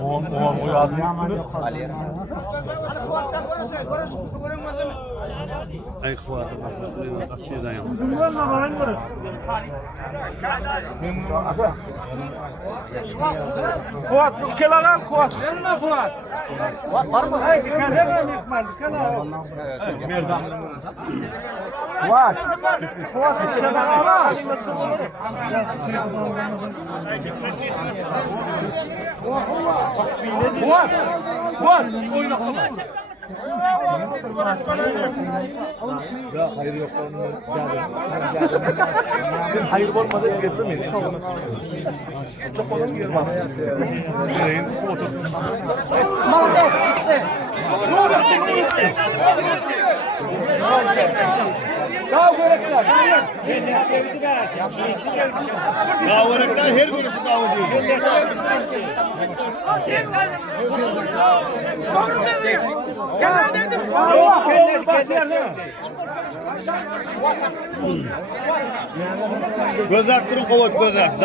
Oğam uyardı üstünü. Ay kuatı nasıl şeyden yapıyor. Kuat, kelalan kuat. Elma kuat. Var mı? Haydi kelalan ikmal, kelalan. Kuat. Kuat, kelalan. Kuat. Kuat. Ya hayır yok. Hayır olmadı getirmeyin. Çok olan yer var. Yüreğin otur. Sağ görekler. Dağ olaraktan her birisi dağ oluyor. Göz attırın kovat göz at.